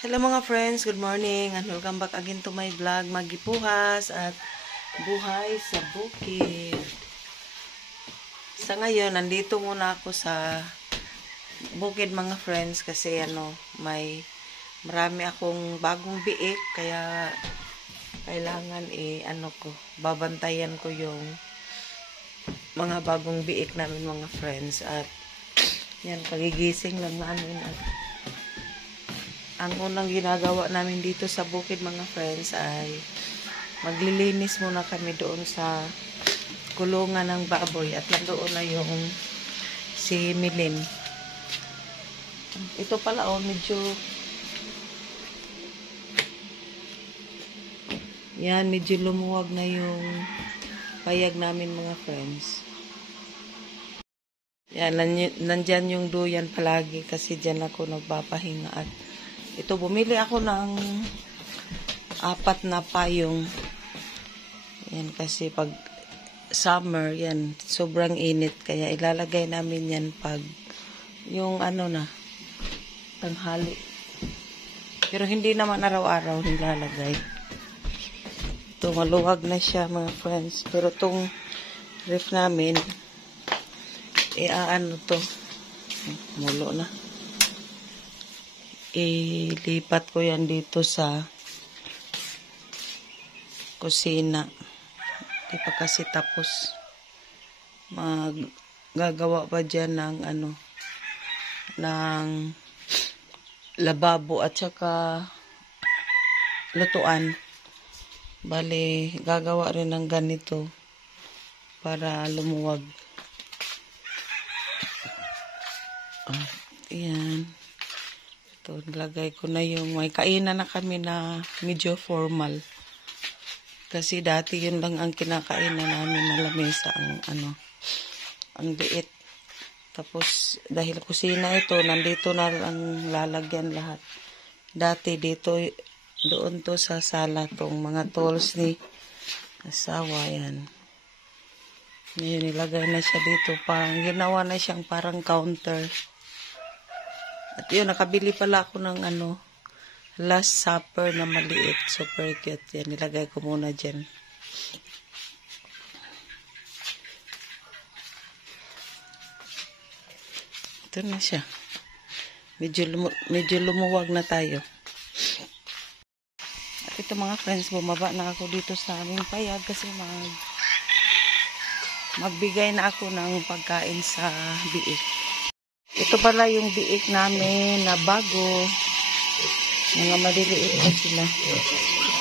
Hello mga friends, good morning and welcome back again to my vlog, Magipuhas at Buhay sa Bukid. Sa ngayon, nandito muna ako sa bukid mga friends kasi marami akong bagong biik kaya kailangan babantayan ko yung mga bagong biik namin mga friends at yan, pagigising lang namin at ang unang ginagawa namin dito sa bukid mga friends ay maglilinis muna kami doon sa kulungan ng baboy at nandoon na yung si Milin. Ito pala medyo lumuwag na yung payag namin mga friends. Yan, nandyan yung duyan palagi kasi dyan ako nagpapahinga at ito, bumili ako ng 4 na payong. Yan, kasi pag summer, yan, sobrang init. Kaya ilalagay namin yan pag yung tanghali. Pero hindi naman araw-araw nilalagay. Ito, maluwag na siya mga friends. Pero itong ref namin, mulo na. Ilipat ko yan dito sa kusina. Di pa kasi tapos. Gagawa pa dyan ng lababo at saka lutuan. Bale, gagawa rin ng ganito para lumuwag. Ayan. Ito, nilagay ko na yung may kainan na kami na medyo formal. Kasi dati yun lang ang kinakainan namin na lamesa ang liit. Tapos dahil kusina ito, nandito na ang lalagyan lahat. Dati doon to sa sala tong mga tools ni asawa yan. Ngayon nilagay na siya dito, parang ginawa na siyang parang counter. At yun, nakabili pala ako ng Last Supper na maliit. Super cute. Yan, nilagay ko muna dyan. Ito na siya. Medyo lumuwag na tayo. At ito mga friends, bumaba na ako dito sa aming payag kasi magbigay na ako ng pagkain sa biik. Ito pala yung biik namin na bago. Mga maliliit pa sila.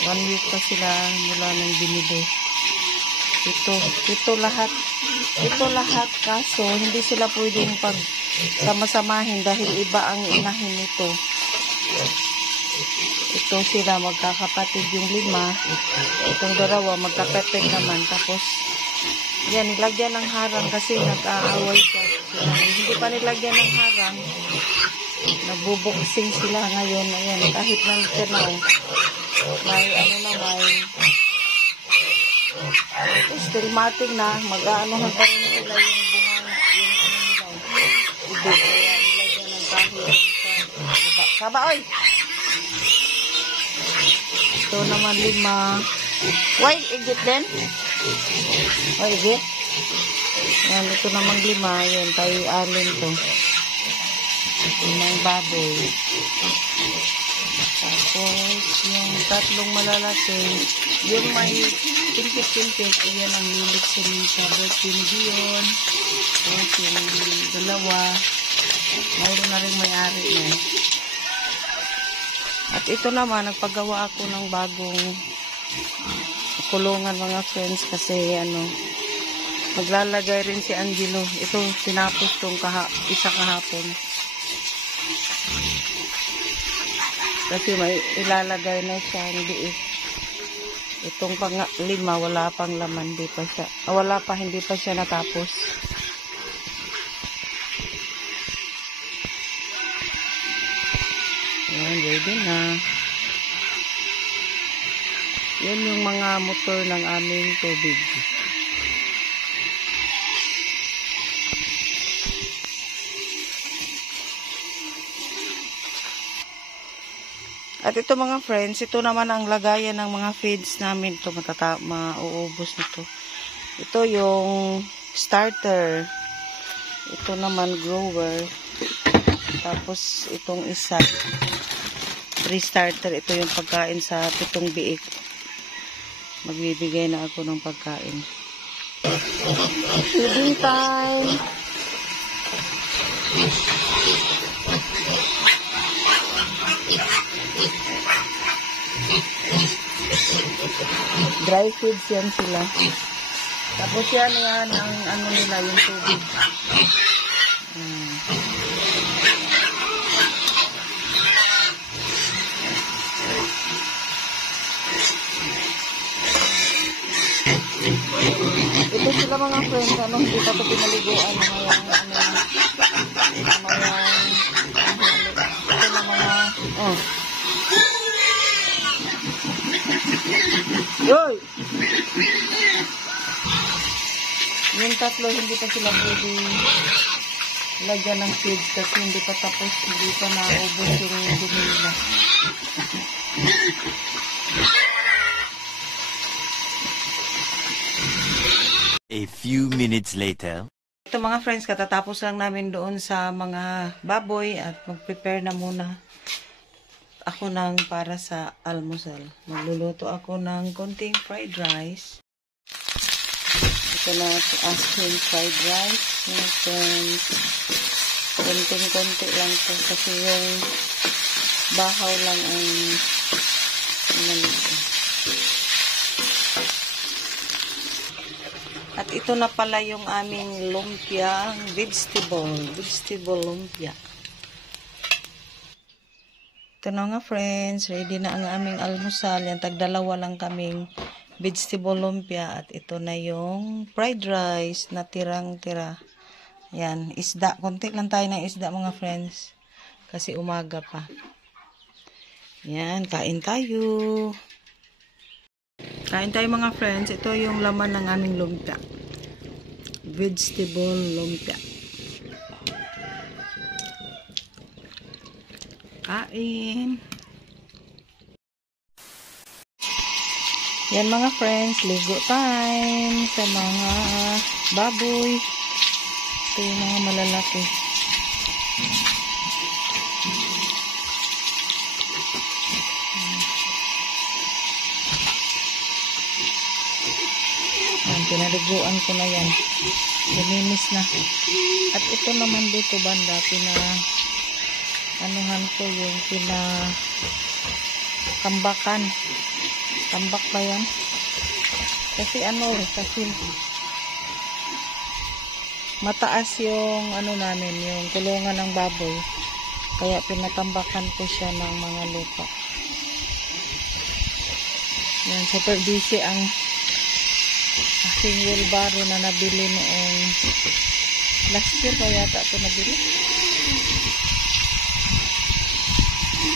1 week pa sila mula nang binili. Ito lahat kaso hindi sila pwedeng pagsama-samahin dahil iba ang inahin nito. Ito sila magkakapatid yung 5. Itong 2 magkapatid naman. Tapos yan, nilagyan ng harang kasi nag-aaway sila. Hindi pa nilagyan ng harang. Nagbubuksing sila ngayon. Ayan, kahit nang may stilmatic na, mag-aanohan pa rin sila yung bungang, kaya nilagyan ng kahit sa kaba, oy! Ito naman 5. Why, igit din? O, igit? Yan, ito namang 5. Yan, tayo alin to. Ng baboy. Tapos, yung 3 malalaki, yung may timpik-timpik, yan ang lilik sa birthday ni Dion. Tapos, yung 2, mayroon na rin may-ari na. At ito naman, nagpagawa ako ng bagong kulungan mga friends kasi maglalagay rin si Angelo. Ito, tinapos kong isa kahapon. Kasi may ilalagay na siya, itong 5, wala pang laman, hindi pa siya natapos. Yan, ready na. Yan yung mga motor ng aming tubig. At ito mga friends, ito naman ang lagayan ng mga feeds namin. Ito mauubos nito. Ito yung starter. Ito naman grower. Tapos itong isa pre-starter. Ito yung pagkain sa 7 biik. Magbibigay na ako ng pagkain. Feeding time. Dry feeds yan sila. Tapos yan ang ano nila, yung tubig. Ito sila mga friends, hindi pa ito pinaliguan. Ito na mga, Yoy! Yung tatlo, hindi pa sila pwede lagyan ng feeds kasi hindi pa tapos, hindi pa naubos yung dumi nila. A few minutes later. Ito mga friends, katatapos lang namin doon sa mga baboy at mag-prepare na muna ako para sa almusal. Magluluto ako ng konting fried rice. Ito na asking fried rice. Konting-konti lang po kasi yung bahaw lang ang nalito. At ito na pala yung aming lumpia, vegetable lumpia. Ito na nga friends, ready na ang aming almusal. Yan, tagdalawa lang kaming vegetable lumpia. At ito na yung fried rice na tirang-tira. Yan, isda. Konti lang tayo ng isda mga friends. Kasi umaga pa. Yan, kain tayo. Kain tayo mga friends. Ito yung laman ng aming lumpia. Vegetable lumpia. Kain. Yan mga friends, ligo time sa mga baboy. Ito yung mga malalaki. Yan, pinaliguan ko na yan. Luminis na. At ito naman dito banda, anuhan ko yung tambakan. Tambak ba yan? Kasi mataas yung namin, yung kulungan ng baboy. Kaya pinatambakan ko siya ng mga lupa. Yan, super busy ang aking wheelbarrow na nabili noong last year pa yata ito nabili.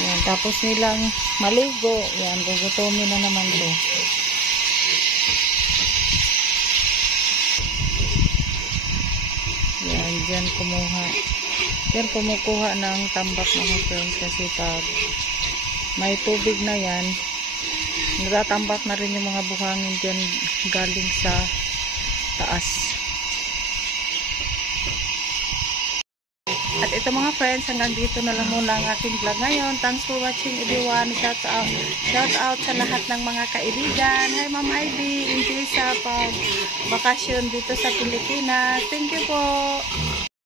Yan, tapos nilang maligo. Yan, gugutomin na naman to. Yan, dyan kumuha. Yan, kumukuha ng tambak mga friends kasi pag may tubig na yan, natatambak na rin yung mga buhangin dyan galing sa taas. At ito mga friends, hanggang dito na lang muna ang aking vlog ngayon. Thanks for watching everyone. Shout out sa lahat ng mga kaibigan. Hi Ma'am Ivy, enjoy sa pag-bakasyon dito sa Pilipinas. Thank you po.